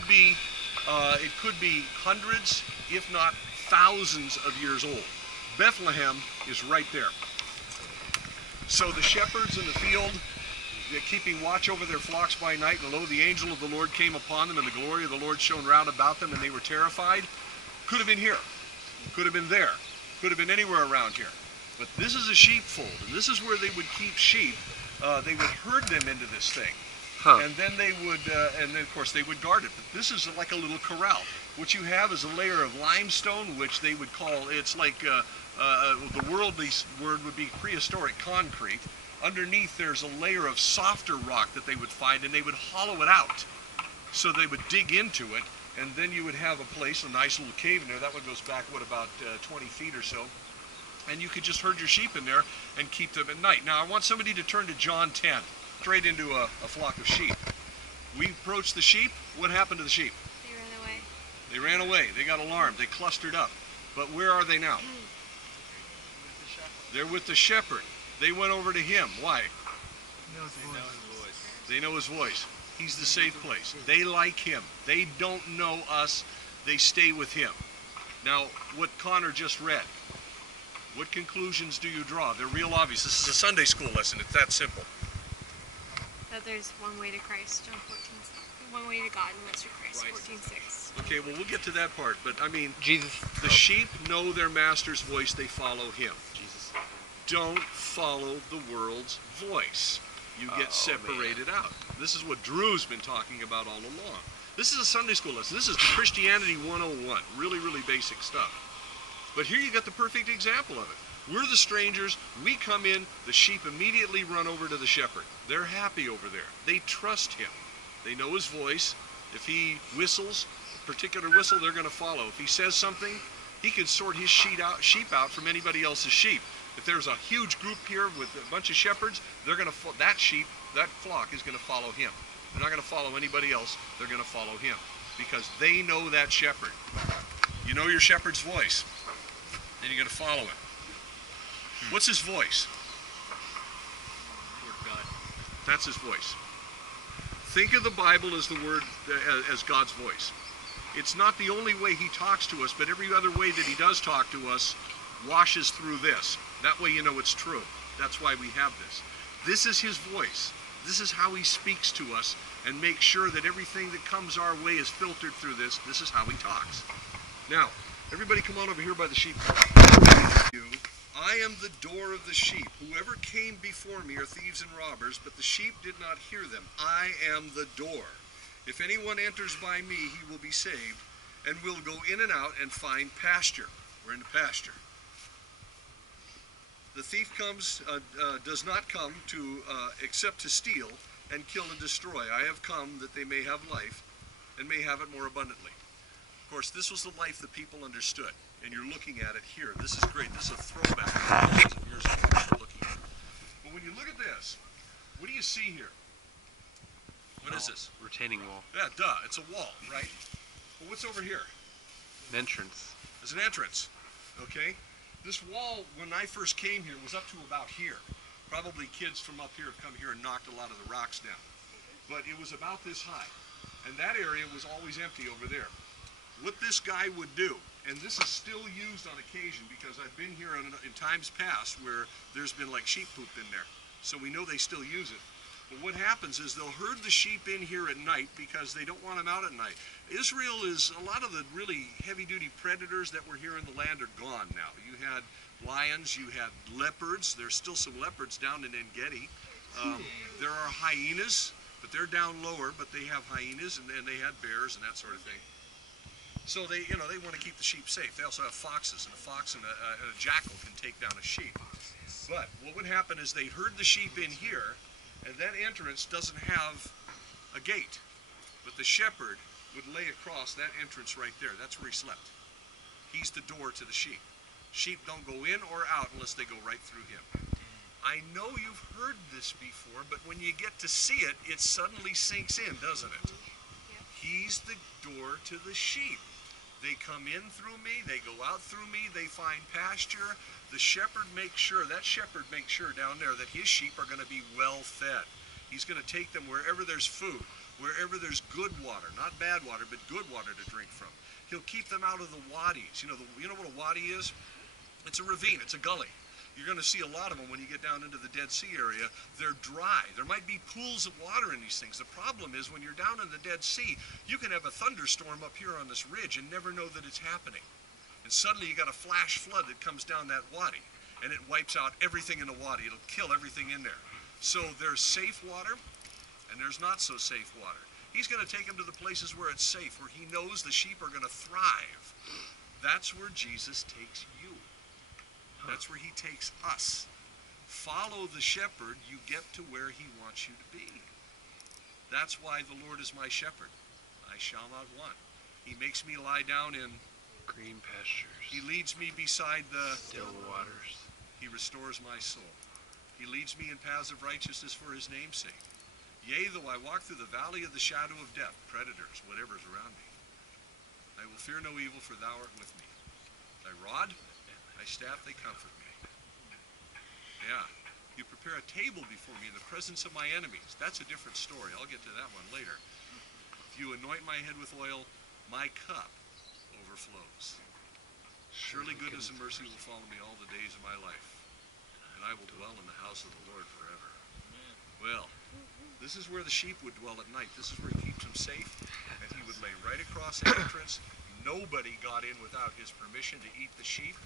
could be hundreds, if not thousands of years old. Bethlehem is right there. So the shepherds in the field, keeping watch over their flocks by night, and lo, the angel of the Lord came upon them, and the glory of the Lord shone round about them, and they were terrified. Could have been here, could have been there, could have been anywhere around here. But this is a sheepfold, and this is where they would keep sheep. They would herd them into this thing. And then they would, and then of course they would guard it. But this is like a little corral. What you have is a layer of limestone, which they would call, it's like, the worldly word would be prehistoric concrete. Underneath there's a layer of softer rock that they would find, and they would hollow it out. So they would dig into it, and then you would have a place, a nice little cave in there. That one goes back, what, about 20 feet or so. And you could just herd your sheep in there and keep them at night. Now I want somebody to turn to John 10. Straight into a flock of sheep. We approached the sheep. What happened to the sheep? They ran away. They ran away. They got alarmed. They clustered up. But where are they now? They're with the shepherd. They went over to him. Why? They know his voice. He's the safe place. They like him. They don't know us. They stay with him. Now, what Connor just read, what conclusions do you draw? They're real obvious. This is a Sunday school lesson. It's that simple. That there's one way to Christ, John 14:6. One way to God, and that's through Christ, Right. 14:6. Okay, well, we'll get to that part, but I mean, Jesus. the sheep know their master's voice, they follow him. Jesus. Don't follow the world's voice. You get separated out. This is what Drew's been talking about all along. This is a Sunday school lesson. This is Christianity 101. Really, really basic stuff. But here you got the perfect example of it. We're the strangers, we come in, the sheep immediately run over to the shepherd. They're happy over there. They trust him. They know his voice. If he whistles, a particular whistle, they're going to follow. If he says something, he can sort his sheep out from anybody else's sheep. If there's a huge group here with a bunch of shepherds, they're going to that flock is going to follow him. They're not going to follow anybody else. They're going to follow him because they know that shepherd. You know your shepherd's voice, then you're going to follow him. What's his voice? Word of God. That's his voice. Think of the Bible as the word, as God's voice. It's not the only way he talks to us, but every other way that he does talk to us washes through this. That way you know it's true. That's why we have this. This is his voice. This is how he speaks to us and makes sure that everything that comes our way is filtered through this. This is how he talks. Now, everybody come on over here by the sheep. I am the door of the sheep. Whoever came before me are thieves and robbers, but the sheep did not hear them. I am the door. If anyone enters by me, he will be saved, and will go in and out and find pasture. We're in the pasture. The thief does not come except to steal and kill and destroy. I have come that they may have life, and may have it more abundantly. Of course, this was the life that people understood. And you're looking at it here. This is great. This is a throwback to thousands of years ago that you're looking at. But when you look at this, what do you see here? What is this? Retaining wall. Yeah, duh. It's a wall, right? Well, what's over here? An entrance. There's an entrance. Okay? This wall, when I first came here, was up to about here. Probably kids from up here have come here and knocked a lot of the rocks down. But it was about this high. And that area was always empty over there. What this guy would do, and this is still used on occasion because I've been here in times past where there's been like sheep poop in there. So we know they still use it. But what happens is they'll herd the sheep in here at night because they don't want them out at night. Israel is, a lot of the really heavy-duty predators that were here in the land are gone now. You had lions, you had leopards. There's still some leopards down in En-Gedi. There are hyenas, but they're down lower, but they have hyenas, and they had bears and that sort of thing. So they want to keep the sheep safe. They also have foxes, and a fox and a jackal can take down a sheep. But what would happen is they herd the sheep in here, and that entrance doesn't have a gate. But the shepherd would lay across that entrance right there. That's where he slept. He's the door to the sheep. Sheep don't go in or out unless they go right through him. I know you've heard this before, but when you get to see it, it suddenly sinks in, doesn't it? He's the door to the sheep. They come in through me, they go out through me, they find pasture. The shepherd makes sure, down there that his sheep are going to be well fed. He's going to take them wherever there's food. wherever there's good water, not bad water, but good water to drink from. He'll keep them out of the wadis. You know what a wadi is? It's a ravine, it's a gully. You're going to see a lot of them when you get down into the Dead Sea area. They're dry. There might be pools of water in these things. The problem is when you're down in the Dead Sea, you can have a thunderstorm up here on this ridge and never know that it's happening. And suddenly you got a flash flood that comes down that wadi, and it wipes out everything in the wadi. It'll kill everything in there. So there's safe water, and there's not so safe water. He's going to take them to the places where it's safe, where he knows the sheep are going to thrive. That's where Jesus takes you. That's where he takes us. Follow the shepherd, you get to where he wants you to be. That's why the Lord is my shepherd. I shall not want. He makes me lie down in green pastures. He leads me beside the still waters. He restores my soul. He leads me in paths of righteousness for his name's sake. Yea, though I walk through the valley of the shadow of death, predators, whatever's around me, I will fear no evil, for thou art with me. Thy rod, thy staff, they comfort me. Yeah. You prepare a table before me in the presence of my enemies. That's a different story. I'll get to that one later. If you anoint my head with oil, my cup overflows. Surely goodness and mercy will follow me all the days of my life, and I will dwell in the house of the Lord forever. Well, this is where the sheep would dwell at night. This is where he keeps them safe, and he would lay right across the entrance. Nobody got in without his permission to eat the sheep.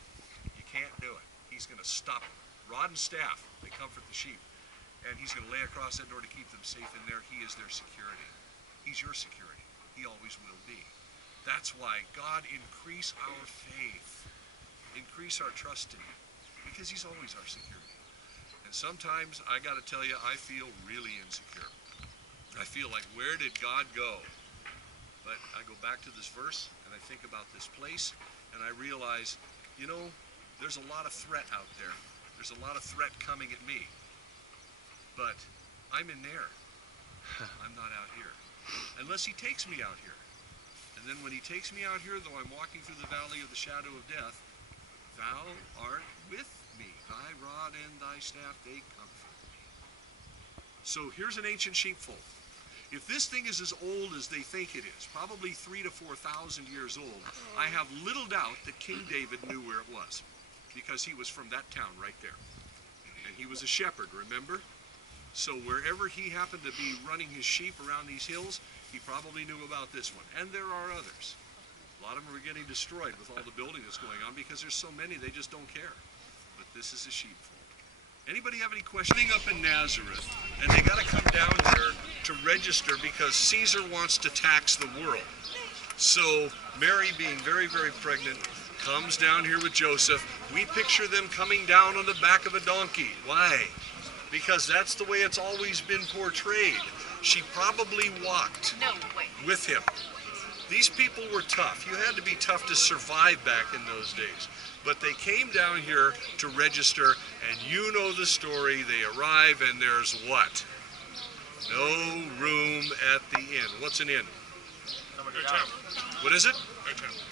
You can't do it. He's going to stop them. Rod and staff, they comfort the sheep. And he's going to lay across that door to keep them safe in there. He is their security. He's your security. He always will be. That's why God, increase our faith. Increase our trust in him. Because he's always our security. And sometimes, I got to tell you, I feel really insecure. I feel like, where did God go? But I go back to this verse, and I think about this place, and I realize, you know, there's a lot of threat out there. There's a lot of threat coming at me. But I'm in there. I'm not out here. Unless he takes me out here. And then when he takes me out here, though I'm walking through the valley of the shadow of death, thou art with me. Thy rod and thy staff, they comfort me. So here's an ancient sheepfold. If this thing is as old as they think it is, probably 3,000 to 4,000 years old, I have little doubt that King David knew where it was, because he was from that town right there. And he was a shepherd, remember? So wherever he happened to be running his sheep around these hills, he probably knew about this one. And there are others. A lot of them are getting destroyed with all the building that's going on because there's so many they just don't care. But this is a sheepfold. Anybody have any questions? Up in Nazareth, and they got to come down here to register because Caesar wants to tax the world. So Mary, being very, very pregnant, comes down here with Joseph. We picture them coming down on the back of a donkey. Why? Because that's the way it's always been portrayed. She probably walked with him. These people were tough. You had to be tough to survive back in those days. But they came down here to register, and you know the story. They arrive, and there's what? No room at the inn. What's an inn? What is it?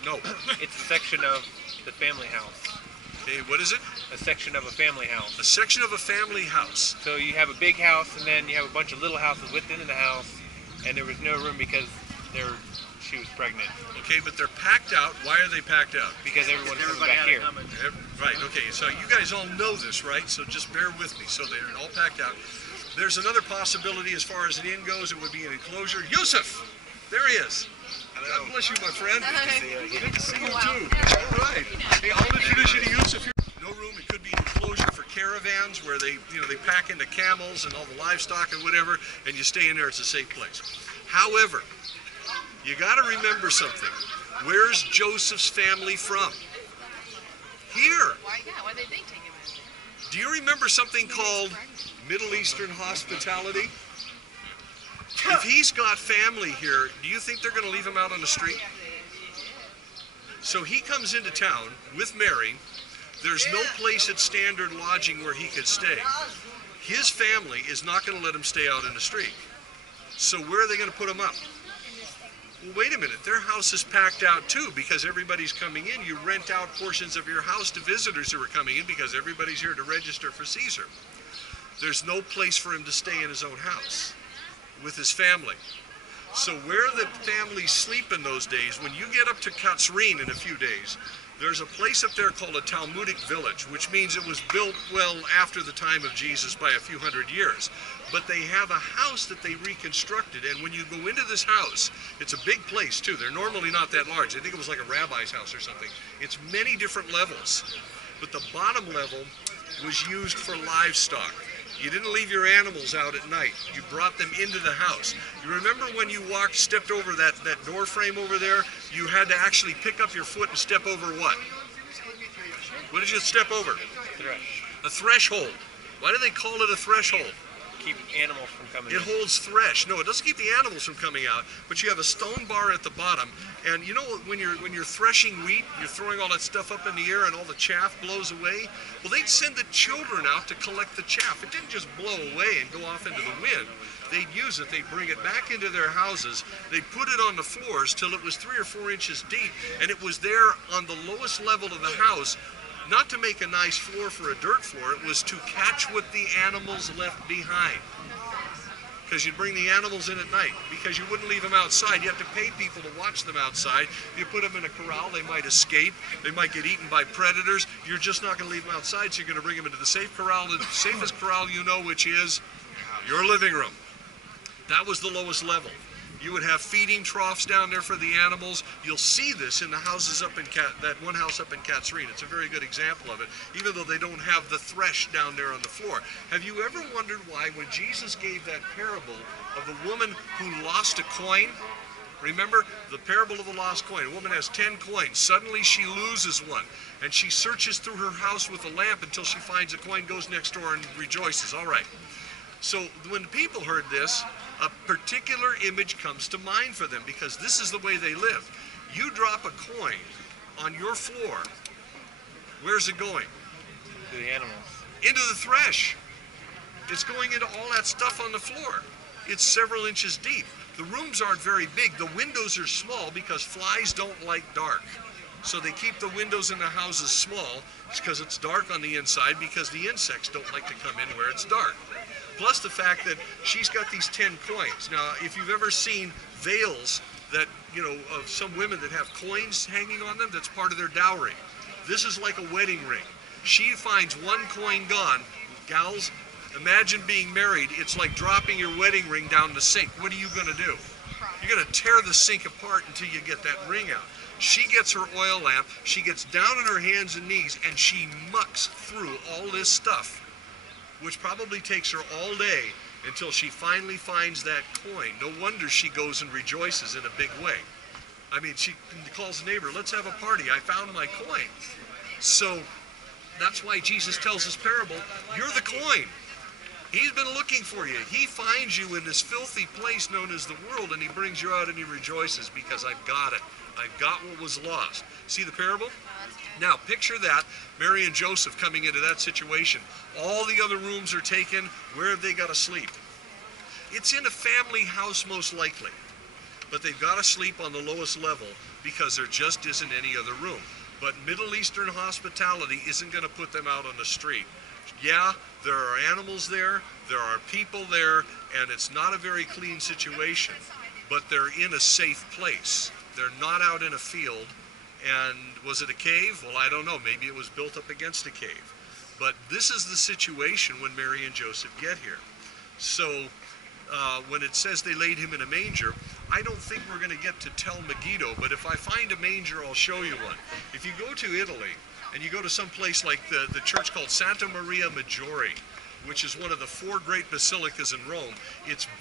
No. It's a section of the family house. Okay, what is it? A section of a family house. A section of a family house. So you have a big house, and then you have a bunch of little houses within the house, and there was no room because she was pregnant. Okay, but they're packed out. Why are they packed out? Because everyone's coming back here. Right, okay, so you guys all know this, right? So just bear with me. So they're all packed out. There's another possibility as far as an inn goes. It would be an enclosure. Yusuf! There he is. God bless you, my friend. Good to see you, too. All right. Hey, I'll introduce you to Yusuf here. No room. It could be an enclosure for caravans where they pack into camels and all the livestock and whatever, and you stay in there. It's a safe place. However, you got to remember something. Where's Joseph's family from? Here. Why did they take him in? Do you remember something called Middle Eastern hospitality? If he's got family here, do you think they're going to leave him out on the street? So he comes into town with Mary. There's no place at standard lodging where he could stay. His family is not going to let him stay out in the street. So where are they going to put him up? Well, wait a minute, their house is packed out too because everybody's coming in. You rent out portions of your house to visitors who are coming in because everybody's here to register for Caesar. There's no place for him to stay in his own house with his family. So where the families sleep in those days, when you get up to Katzrin in a few days, there's a place up there called a Talmudic village, which means it was built well after the time of Jesus by a few hundred years. But they have a house that they reconstructed, and when you go into this house, it's a big place too. They're normally not that large. I think it was like a rabbi's house or something. It's many different levels, but the bottom level was used for livestock. You didn't leave your animals out at night. You brought them into the house. You remember when you stepped over that door frame over there, you had to actually pick up your foot and step over what? What did you step over? Thresh. A threshold. Why do they call it a threshold? Keep animals from coming It in. holds thresh. No, it doesn't keep the animals from coming out, but you have a stone bar at the bottom. And you know when you're threshing wheat, you're throwing all that stuff up in the air and all the chaff blows away? Well, they'd send the children out to collect the chaff. It didn't just blow away and go off into the wind. They'd use it, they'd bring it back into their houses, they'd put it on the floors till it was 3 or 4 inches deep, and it was there on the lowest level of the house, not to make a nice floor for a dirt floor, it was to catch what the animals left behind. Because you'd bring the animals in at night, because you wouldn't leave them outside. You have to pay people to watch them outside. You put them in a corral, they might escape, they might get eaten by predators. You're just not going to leave them outside, so you're going to bring them into the safe corral, the safest corral you know, which is your living room. That was the lowest level. You would have feeding troughs down there for the animals. You'll see this in the houses up in that one house up in Katzrin. It's a very good example of it, even though they don't have the thresh down there on the floor. Have you ever wondered why when Jesus gave that parable of the woman who lost a coin? Remember the parable of the lost coin. A woman has 10 coins. Suddenly she loses one, and she searches through her house with a lamp until she finds a coin, goes next door and rejoices. All right. So when the people heard this, a particular image comes to mind for them, because this is the way they live. You drop a coin on your floor, where's it going? To the animals. Into the thresh. It's going into all that stuff on the floor. It's several inches deep. The rooms aren't very big. The windows are small because flies don't like dark. So they keep the windows in the houses small. It's because it's dark on the inside, because the insects don't like to come in where it's dark. Plus the fact that she's got these 10 coins. Now, if you've ever seen veils that, of some women that have coins hanging on them, that's part of their dowry. This is like a wedding ring. She finds one coin gone. Gals, imagine being married. It's like dropping your wedding ring down the sink. What are you going to do? You're going to tear the sink apart until you get that ring out. She gets her oil lamp. She gets down on her hands and knees, and she mucks through all this stuff, which probably takes her all day until she finally finds that coin. No wonder she goes and rejoices in a big way. I mean, she calls the neighbor, let's have a party, I found my coin. So that's why Jesus tells this parable, you're the coin. He's been looking for you. He finds you in this filthy place known as the world, and he brings you out and he rejoices because I've got it. I've got what was lost. See the parable? Now, picture that, Mary and Joseph coming into that situation. All the other rooms are taken. Where have they got to sleep? It's in a family house most likely, but they've got to sleep on the lowest level because there just isn't any other room. But Middle Eastern hospitality isn't going to put them out on the street. Yeah, there are animals there are people there, and it's not a very clean situation, but they're in a safe place. They're not out in a field. And was it a cave? Well, I don't know. Maybe it was built up against a cave. But this is the situation when Mary and Joseph get here. So when it says they laid him in a manger, I don't think we're going to get to Tel Megiddo, but if I find a manger, I'll show you one. If you go to Italy and you go to some place like the church called Santa Maria Maggiore, which is one of the 4 great basilicas in Rome,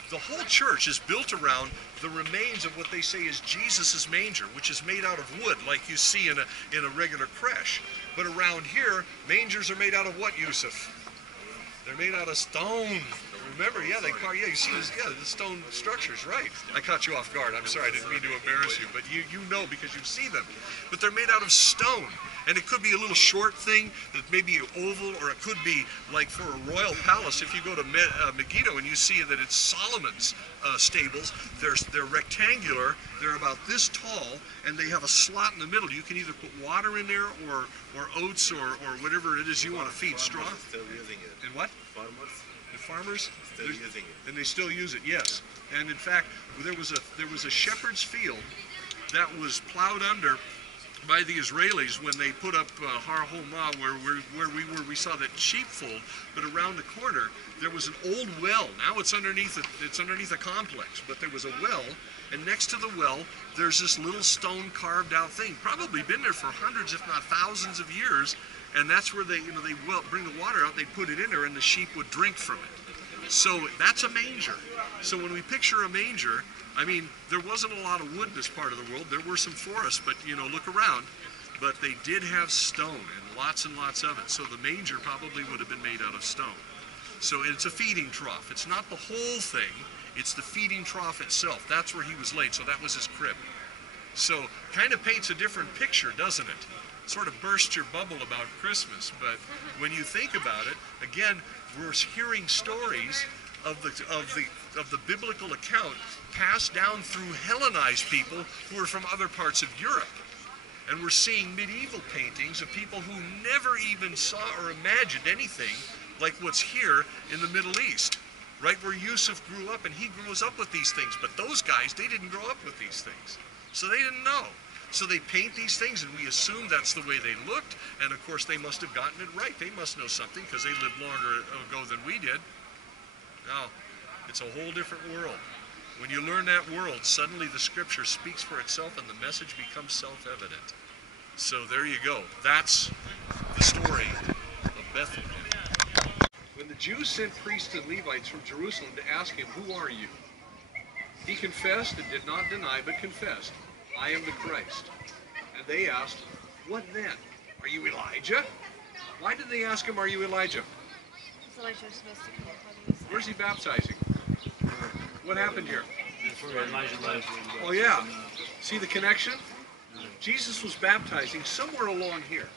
the whole church is built around the remains of what they say is Jesus' manger, which is made out of wood, like you see in a regular creche. But around here, mangers are made out of what, Yusuf? They're made out of stone. Remember, yeah, you see this, the stone structures, right? I caught you off guard. I'm sorry, I didn't mean to embarrass you, but you know because you see them. But they're made out of stone. And it could be a little short thing that may be oval, or it could be like for a royal palace. If you go to Megiddo and you see that it's Solomon's stables, they're rectangular, they're about this tall, and they have a slot in the middle. You can either put water in there or oats or whatever it is you want to feed, straw. Still using it. And what? Farmers. The farmers, Still using it. and they still use it. Yes, and in fact, there was a shepherd's field that was plowed under by the Israelis when they put up Har Homa, where we were. We saw that sheepfold, but around the corner there was an old well. Now it's underneath a complex, but there was a well, and next to the well there's this little stone carved out thing, probably been there for hundreds, if not thousands of years, and that's where they bring the water out, they put it in there, and the sheep would drink from it. So that's a manger. So when we picture a manger, I mean, there wasn't a lot of wood in this part of the world. There were some forests, but look around. But they did have stone, and lots of it. So the manger probably would have been made out of stone. So it's a feeding trough. It's not the whole thing. It's the feeding trough itself. That's where he was laid. So that was his crib. So kind of paints a different picture, doesn't it? Sort of bursts your bubble about Christmas. But when you think about it, again, we're hearing stories of the biblical account passed down through Hellenized people who are from other parts of Europe. And we're seeing medieval paintings of people who never even saw or imagined anything like what's here in the Middle East, right where Yusuf grew up, and he grows up with these things. But those guys, they didn't grow up with these things, so they didn't know. So they paint these things, and we assume that's the way they looked, and of course they must have gotten it right. They must know something because they lived longer ago than we did. No, it's a whole different world. When you learn that world, suddenly the scripture speaks for itself and the message becomes self-evident. So there you go. That's the story of Bethlehem. When the Jews sent priests and Levites from Jerusalem to ask him, "Who are you?" he confessed and did not deny, but confessed, "I am the Christ." And they asked, "What then? Are you Elijah?" Why did they ask him, "Are you Elijah?" Elijah was supposed to come before the Messiah. Where's he baptizing? What happened here? That's where Elijah lived. Oh yeah. See the connection? Jesus was baptizing somewhere along here.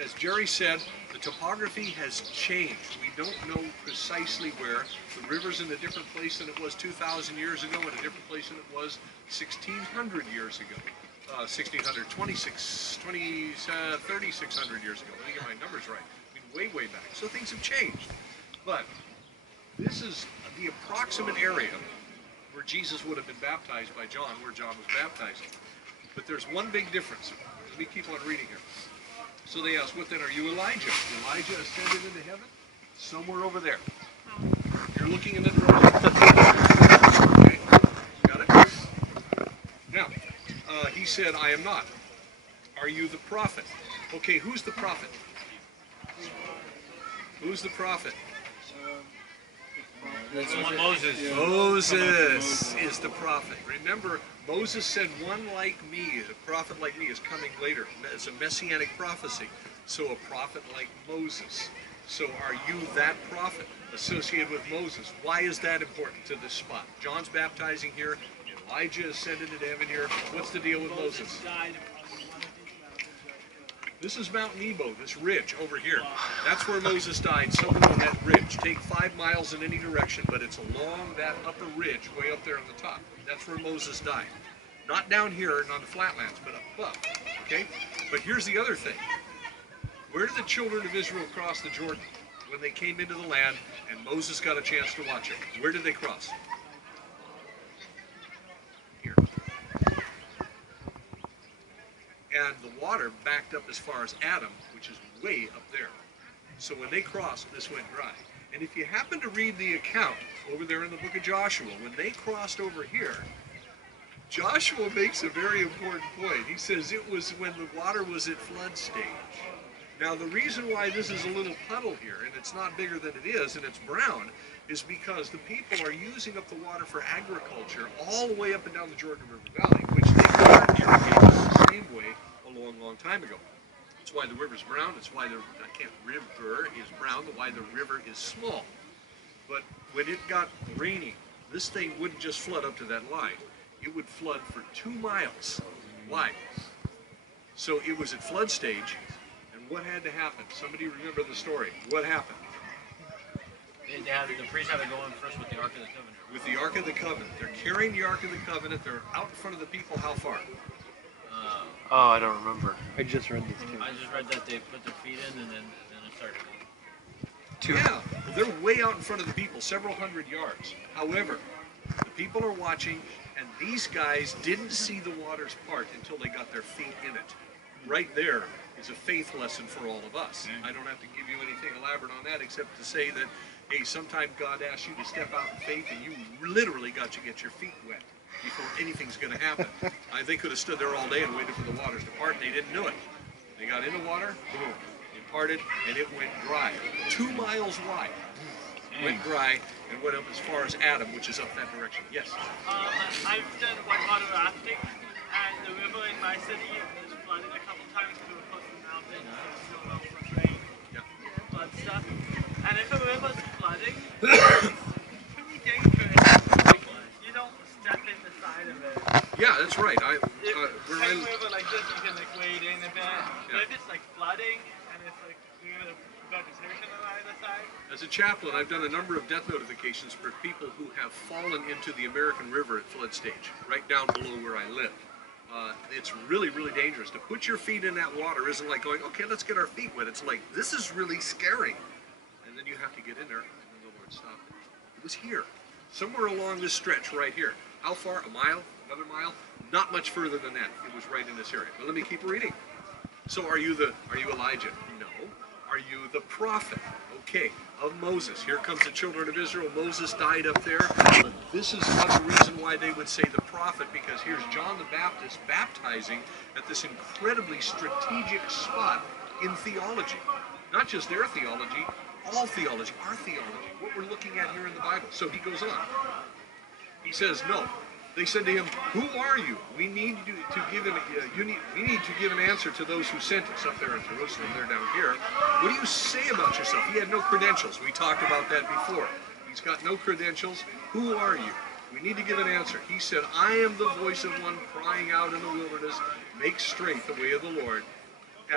As Jerry said, the topography has changed. We don't know precisely where. The river's in a different place than it was 2,000 years ago, and a different place than it was 1,600 years ago. 1,600, 3,600 years ago. Let me get my numbers right. I mean, way back. So things have changed. But this is the approximate area where Jesus would have been baptized by John, where John was baptizing. But there's one big difference. Let me keep on reading here. So they asked, "What then? Are you Elijah?" Elijah ascended into heaven? Somewhere over there. You're looking in the direction. Okay, got it? Now, he said, "I am not." "Are you the prophet?" Okay, who's the prophet? Who's the prophet? That's Moses. Moses is the prophet. Remember, Moses said, "One like me, a prophet like me, is coming later." It's a messianic prophecy. So a prophet like Moses. So are you that prophet associated with Moses? Why is that important to this spot? John's baptizing here. Elijah ascended into heaven here. What's the deal with Moses? This is Mount Nebo, this ridge over here. That's where Moses died, somewhere on that ridge. Take 5 miles in any direction, but it's along that upper ridge, way up there on the top. That's where Moses died. Not down here and on the flatlands, but up above. Okay? But here's the other thing. Where did the children of Israel cross the Jordan when they came into the land and Moses got a chance to watch it? Where did they cross? Here. And the water backed up as far as Adam, which is way up there. So when they crossed, this went dry. And if you happen to read the account over there in the book of Joshua, when they crossed over here, Joshua makes a very important point. He says it was when the water was at flood stage. Now the reason why this is a little puddle here, and it's not bigger than it is, and it's brown, is because the people are using up the water for agriculture all the way up and down the Jordan River Valley, which they could irrigate the same way a long time ago. That's why the river's brown. It's why the river is brown. Why the river is small. But when it got rainy, this thing wouldn't just flood up to that line. It would flood for 2 miles. Why? So it was at flood stage, and what had to happen? Somebody remember the story. What happened? The priests had to go in first with the Ark of the Covenant. With the Ark of the Covenant. They're carrying the Ark of the Covenant. They're out in front of the people. How far? Oh, I don't remember. I just read that they put their feet in and then it started going. Yeah, they're way out in front of the people, several hundred yards. However, the people are watching, and these guys didn't see the waters part until they got their feet in it. Right there is a faith lesson for all of us. I don't have to give you anything elaborate on that except to say that, hey, sometime God asks you to step out in faith and you literally got to get your feet wet before anything's going to happen. They could have stood there all day and waited for the waters to part. They didn't do it. They got in the water, boom, it parted, and it went dry. 2 miles wide. Went dry and went up as far as Adam, which is up that direction. Yes? I've done whitewater rafting, and the river in my city was flooded a couple times because we were close to the mountains, so no rain, flood stuff. And if a river's flooding, it's pretty dangerous. Like, you don't step in the side of it. Yeah, that's right. If any river like this, you can like wade in a bit. But if it's like flooding and it's like vegetation on either side. As a chaplain, I've done a number of death notifications for people who have fallen into the American River at flood stage, right down below where I live. It's really, really dangerous. To put your feet in that water isn't like going, okay, let's get our feet wet. It's like, this is really scary. And then you have to get in there, and then the Lord stopped it. It was here, somewhere along this stretch right here. How far? A mile? Another mile? Not much further than that. It was right in this area. But let me keep reading. So are you Elijah? No. Are you the prophet? Okay, of Moses. Here comes the children of Israel. Moses died up there. But this is another reason why they would say the prophet, because here's John the Baptist baptizing at this incredibly strategic spot in theology. Not just their theology, all theology, our theology, what we're looking at here in the Bible. So he goes on. He says, no. They said to him, who are you? We need to give him. We need to give an answer to those who sent us up there in Jerusalem. They're down here. What do you say about yourself? He had no credentials. We talked about that before. He's got no credentials. Who are you? We need to give an answer. He said, I am the voice of one crying out in the wilderness, make straight the way of the Lord,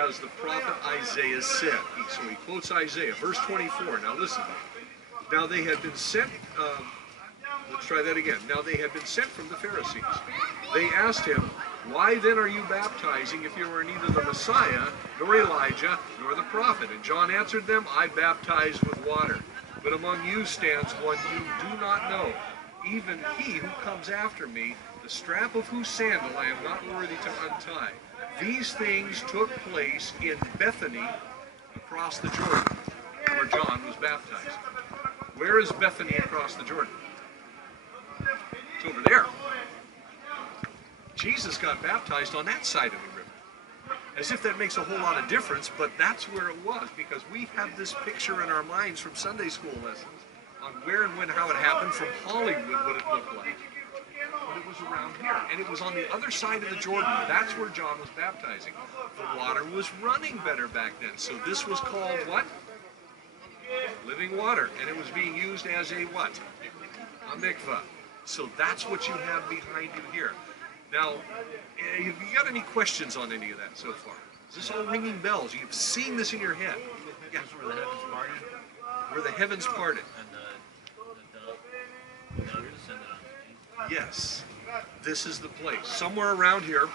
as the prophet Isaiah said. So he quotes Isaiah, verse 24. Now listen. Now they had been sent. Let's try that again. Now they had been sent from the Pharisees. They asked him, why then are you baptizing if you are neither the Messiah, nor Elijah, nor the prophet? And John answered them, I baptize with water. But among you stands one you do not know, even he who comes after me, the strap of whose sandal I am not worthy to untie. These things took place in Bethany, across the Jordan, where John was baptized. Where is Bethany across the Jordan? It's over there. Jesus got baptized on that side of the river. As if that makes a whole lot of difference, but that's where it was, because we have this picture in our minds from Sunday school lessons on where and when, how it happened, from Hollywood, what it looked like. But it was around here, and it was on the other side of the Jordan. That's where John was baptizing. The water was running better back then, so this was called what? Living water, and it was being used as a what? A mikvah. So that's what you have behind you here. Now, have you got any questions on any of that so far? Is this all ringing bells? You've seen this in your head. Yeah. That's where the heavens parted. Where the heavens parted. And the dove descended on Jesus. Yes. This is the place. Somewhere around here,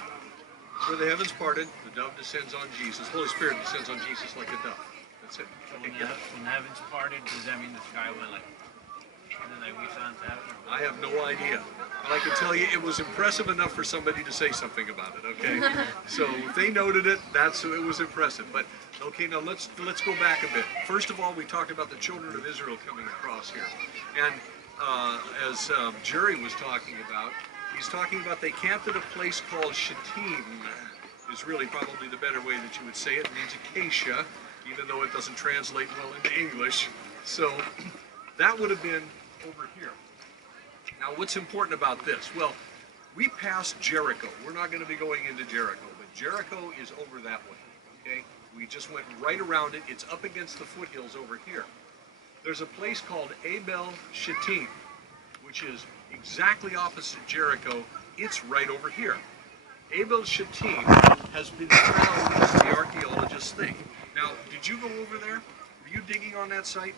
where the heavens parted, the dove descends on Jesus. Holy Spirit descends on Jesus like a dove. That's it. So Okay, when the heavens parted, does that mean the sky went like, and then they reached on to heaven? I have no idea. But I can tell you it was impressive enough for somebody to say something about it, okay? So if they noted it, it was impressive. But okay, now let's go back a bit. First of all, we talked about the children of Israel coming across here. And as Jerry was talking about, he's talking about they camped at a place called Shittim, is really probably the better way that you would say it. It means acacia, even though it doesn't translate well into English. So that would have been over here. Now, what's important about this? Well, we passed Jericho. We're not going to be going into Jericho, but Jericho is over that way, okay? We just went right around it. It's up against the foothills over here. There's a place called Abel Shittim, which is exactly opposite Jericho. It's right over here. Abel Shittim has been found, as the archaeologists think. Now, did you go over there? Were you digging on that site?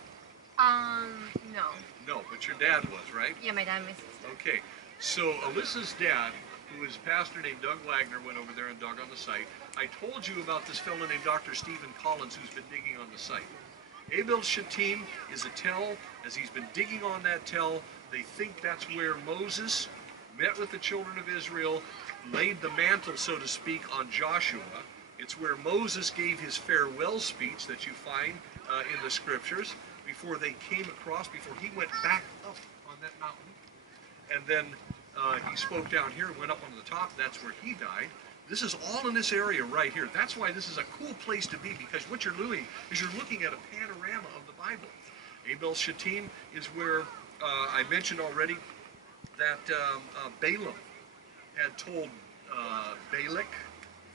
No. No, but your dad was, right? Yeah, my dad and my sister. Okay, so Alyssa's dad, who is a pastor named Doug Wagner, went over there and dug on the site. I told you about this fellow named Dr. Stephen Collins, who's been digging on the site. Abel Shittim is a tell. As he's been digging on that tell, they think that's where Moses met with the children of Israel, laid the mantle, so to speak, on Joshua. It's where Moses gave his farewell speech that you find in the scriptures before they came across, before he went back up on that mountain. And then he spoke down here and went up on the top. That's where he died. This is all in this area right here. That's why this is a cool place to be, because what you're doing is you're looking at a panorama of the Bible. Abel Shittim is where I mentioned already that Balaam had told Balak,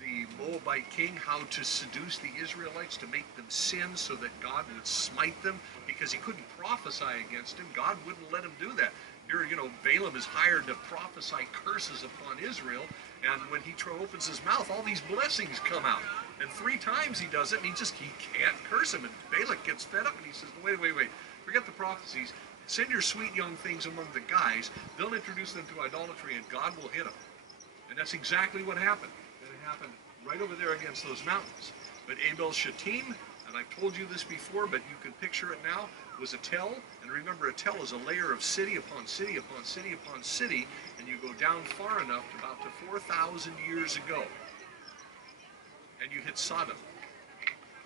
the Moabite king, how to seduce the Israelites to make them sin so that God would smite them, because he couldn't prophesy against him. God wouldn't let him do that. Here, Balaam is hired to prophesy curses upon Israel, and when he opens his mouth, all these blessings come out. And 3 times he does it, and he can't curse him. And Balak gets fed up, and he says, wait, forget the prophecies. Send your sweet young things among the guys. They'll introduce them to idolatry, and God will hit them. And that's exactly what happened. And it happened right over there against those mountains. But Abel Shittim, and I've told you this before, but you can picture it now, was a tell. And remember, a tell is a layer of city upon city upon city upon city, and you go down far enough to about to 4,000 years ago, and you hit Sodom,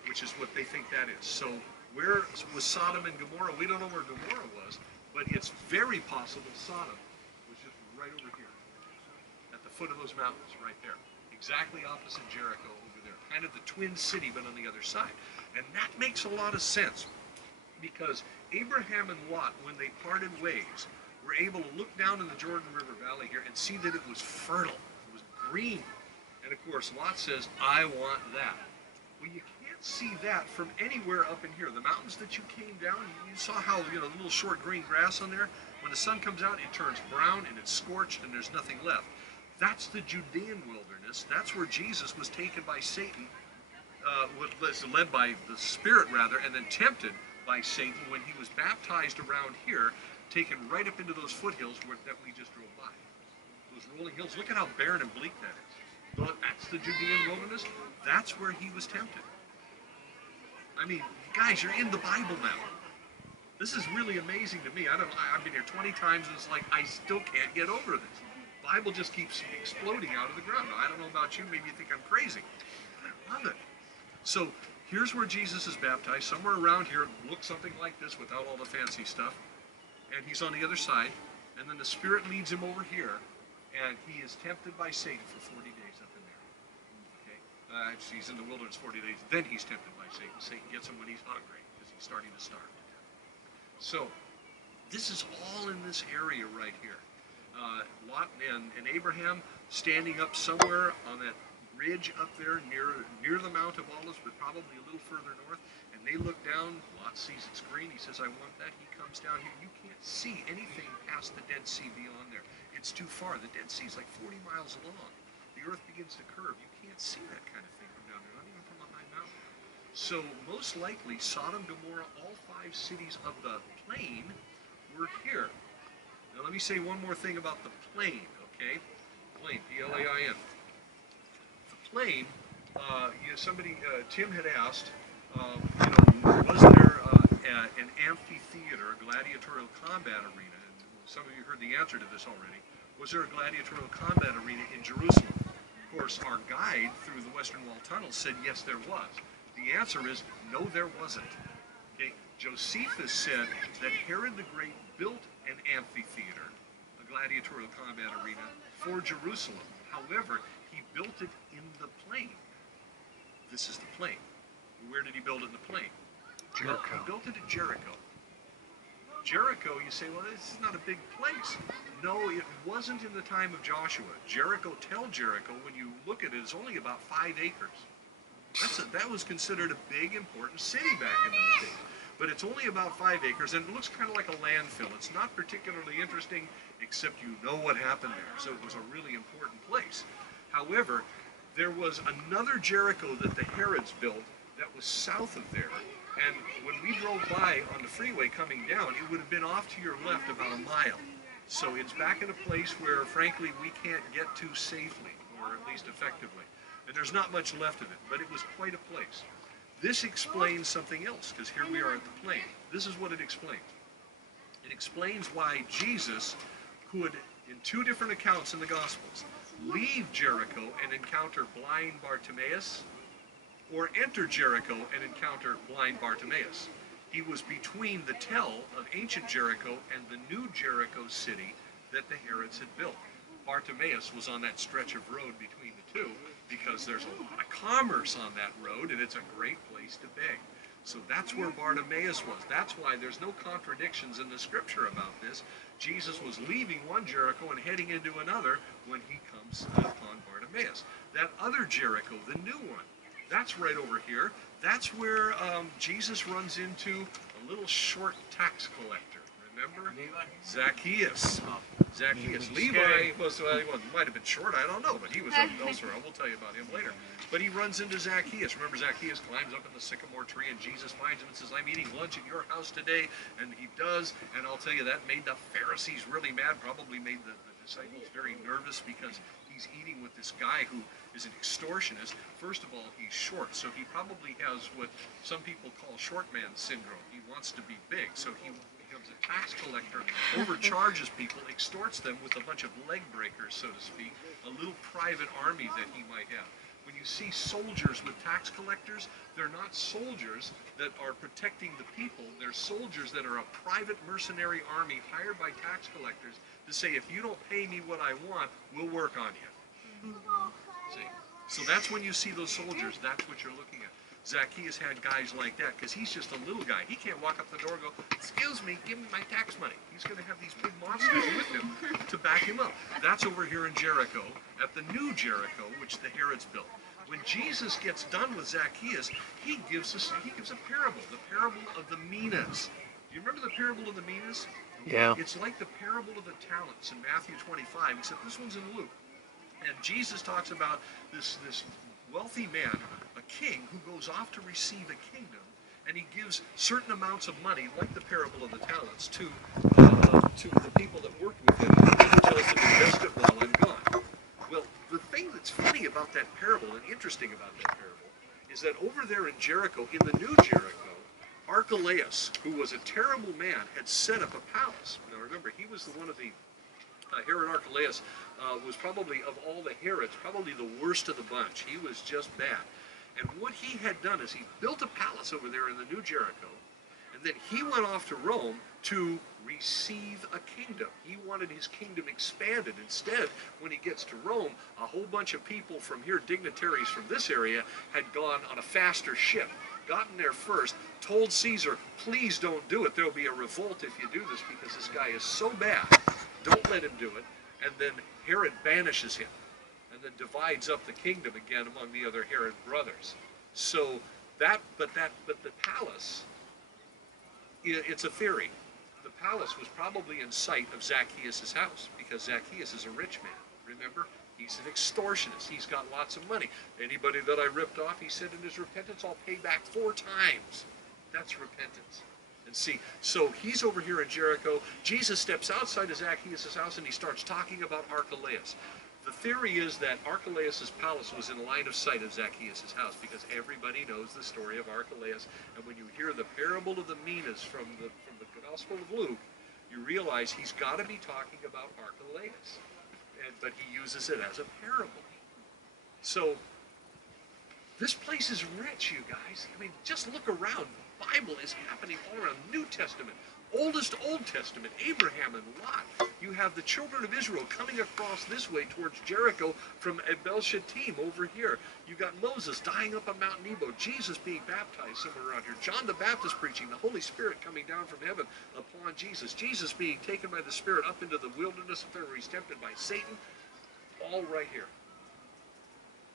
which is what they think that is. So where was Sodom and Gomorrah? We don't know where Gomorrah was, but it's very possible Sodom was just right over here, at the foot of those mountains, right there, exactly opposite Jericho over there, kind of the twin city, but on the other side. And that makes a lot of sense, because Abraham and Lot, when they parted ways, were able to look down in the Jordan River Valley here and see that it was fertile, it was green. And of course, Lot says, I want that. Well, you can't see that from anywhere up in here. The mountains that you came down, you saw how, the little short green grass on there, when the sun comes out, it turns brown and it's scorched and there's nothing left. That's the Judean wilderness. That's where Jesus was taken by Satan, led by the Spirit rather, and then tempted by Satan when he was baptized around here, taken right up into those foothills that we just drove by. Those rolling hills. Look at how barren and bleak that is. That's the Judean wilderness. That's where he was tempted. I mean, guys, you're in the Bible now. This is really amazing to me. I've been here 20 times, and it's like I still can't get over this. The Bible just keeps exploding out of the ground. Now, I don't know about you. Maybe you think I'm crazy. I love it. So here's where Jesus is baptized. Somewhere around here, looks something like this without all the fancy stuff. And he's on the other side. And then the Spirit leads him over here. And he is tempted by Satan for 40 days up in there. Okay? He's in the wilderness 40 days. Then he's tempted by Satan. Satan gets him when he's hungry, because he's starting to starve to death. So this is all in this area right here. Lot and Abraham standing up somewhere on that ridge up there near the Mount of Olives, but probably a little further north. And they look down. Lot sees it's green. He says, I want that. He comes down here. You can't see anything past the Dead Sea beyond there. It's too far. The Dead Sea is like 40 miles long. The earth begins to curve. You can't see that kind of thing from down there, not even from a high mountain. So most likely, Sodom, Gomorrah, all 5 cities of the plain were here. Now let me say one more thing about the plain, okay? Plain, P-L-A-I-N. The plain, Tim had asked, was there an amphitheater, a gladiatorial combat arena? And some of you heard the answer to this already. Was there a gladiatorial combat arena in Jerusalem? Of course, our guide through the Western Wall tunnel said yes, there was. The answer is no, there wasn't. Okay? Josephus said that Herod the Great built an amphitheater, a gladiatorial combat arena, for Jerusalem. However, he built it in the plain. This is the plain. Where did he build it in the plain? Jericho. Well, he built it at Jericho. Jericho, you say, well, this is not a big place. No, it wasn't in the time of Joshua. Tell Jericho, when you look at it, it's only about 5 acres. That was considered a big, important city back in those days. But it's only about 5 acres, and it looks kind of like a landfill. It's not particularly interesting, except you know what happened there. So it was a really important place. However, there was another Jericho that the Herods built that was south of there. And when we drove by on the freeway coming down, it would have been off to your left about a mile. So it's back in a place where, frankly, we can't get to safely, or at least effectively. And there's not much left of it, but it was quite a place. This explains something else, because here we are at the plain. This is what it explains. It explains why Jesus could, in two different accounts in the Gospels, leave Jericho and encounter blind Bartimaeus, or enter Jericho and encounter blind Bartimaeus. He was between the tell of ancient Jericho and the new Jericho city that the Herods had built. Bartimaeus was on that stretch of road between the two because there's a lot of commerce on that road and it's a great place to beg. So that's where Bartimaeus was. That's why there's no contradictions in the scripture about this. Jesus was leaving one Jericho and heading into another when he comes upon Bartimaeus. That other Jericho, the new one, that's right over here. That's where Jesus runs into a little short tax collector. Remember? Zacchaeus. Zacchaeus. Levi was, well, he might have been short, I don't know, but he was elsewhere. I will tell you about him later. But he runs into Zacchaeus. Remember, Zacchaeus climbs up in the sycamore tree, and Jesus finds him and says, I'm eating lunch at your house today. And he does, and I'll tell you, that made the Pharisees really mad, probably made the disciples very nervous because he's eating with this guy who is an extortionist. First of all, he's short, so he probably has what some people call short man syndrome. He wants to be big, so he becomes a tax collector, overcharges people, extorts them with a bunch of leg breakers, so to speak, a little private army that he might have. When you see soldiers with tax collectors, they're not soldiers that are protecting the people. They're soldiers that are a private mercenary army hired by tax collectors to say, if you don't pay me what I want, we'll work on you. See? So that's when you see those soldiers, that's what you're looking at. Zacchaeus had guys like that because he's just a little guy. He can't walk up the door and go, excuse me, give me my tax money. He's going to have these big monsters with him to back him up. That's over here in Jericho, at the new Jericho, which the Herods built. When Jesus gets done with Zacchaeus, he gives a parable, the parable of the minas. Do you remember the parable of the minas? Yeah. It's like the parable of the talents in Matthew 25, except this one's in Luke. And Jesus talks about this wealthy man, a king, who goes off to receive a kingdom, and he gives certain amounts of money, like the parable of the talents, to the people that worked with him, and he tells them to invest it well and gone. Well, the thing that's funny about that parable, and interesting about that parable, is that over there in Jericho, in the new Jericho, Archelaus, who was a terrible man, had set up a palace. Now remember, he was one of the Herod Archelaus was probably, of all the Herods, probably the worst of the bunch. He was just bad. And what he had done is he built a palace over there in the New Jericho, and then he went off to Rome to receive a kingdom. He wanted his kingdom expanded. Instead, when he gets to Rome, a whole bunch of people from here, dignitaries from this area, had gone on a faster ship, gotten there first, told Caesar, please don't do it. There'll be a revolt if you do this because this guy is so bad. Don't let him do it. And then Herod banishes him and then divides up the kingdom again among the other Herod brothers. So but the palace, it's a theory. The palace was probably in sight of Zacchaeus' house because Zacchaeus is a rich man. Remember? He's an extortionist. He's got lots of money. Anybody that I ripped off, he said in his repentance, I'll pay back 4 times. That's repentance. And see, so he's over here in Jericho. Jesus steps outside of Zacchaeus' house and he starts talking about Archelaus. The theory is that Archelaus' palace was in line of sight of Zacchaeus' house because everybody knows the story of Archelaus. And when you hear the parable of the minas from the Gospel of Luke, you realize he's got to be talking about Archelaus. But he uses it as a parable. So this place is rich, you guys. I mean, just look around. The Bible is happening all around. New Testament, oldest Old Testament, Abraham and Lot. You have the children of Israel coming across this way towards Jericho from Abel Shittim over here. You got Moses dying up on Mount Nebo, Jesus being baptized somewhere around here, John the Baptist preaching, the Holy Spirit coming down from heaven upon Jesus, Jesus being taken by the Spirit up into the wilderness up there where he's tempted by Satan, all right here.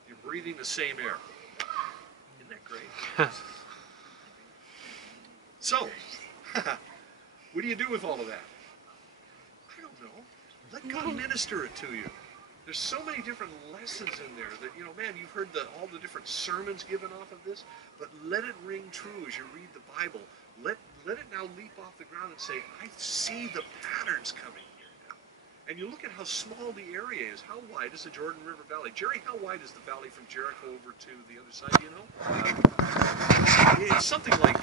You're breathing the same air. Isn't that great? So, what do you do with all of that? I don't know. Let God minister it to you. There's so many different lessons in there that, you know, man, you've heard all the different sermons given off of this, but let it ring true as you read the Bible. Let it now leap off the ground and say, I see the patterns coming here now. And you look at how small the area is. How wide is the Jordan River Valley? Jerry, how wide is the valley from Jericho over to the other side, do you know? It's something like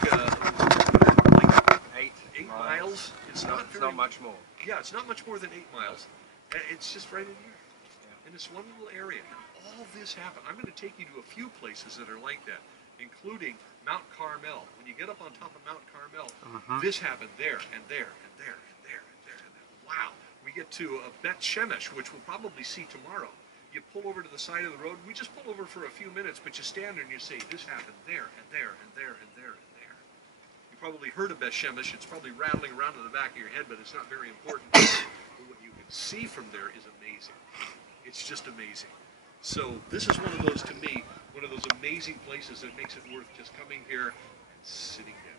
8 miles. It's not much more. Yeah, it's not much more than 8 miles. And it's just right in here. In this one little area. And all this happened. I'm going to take you to a few places that are like that, including Mount Carmel. When you get up on top of Mount Carmel, this happened there and there and there and there and there and there. Wow. We get to Beth Shemesh, which we'll probably see tomorrow. You pull over to the side of the road. We just pull over for a few minutes, but you stand there and you say, this happened there and there and there and there and there. You probably heard of Beth Shemesh. It's probably rattling around in the back of your head, but it's not very important. But what you can see from there is amazing. It's just amazing. So this is one of those, to me, one of those amazing places that makes it worth just coming here and sitting down.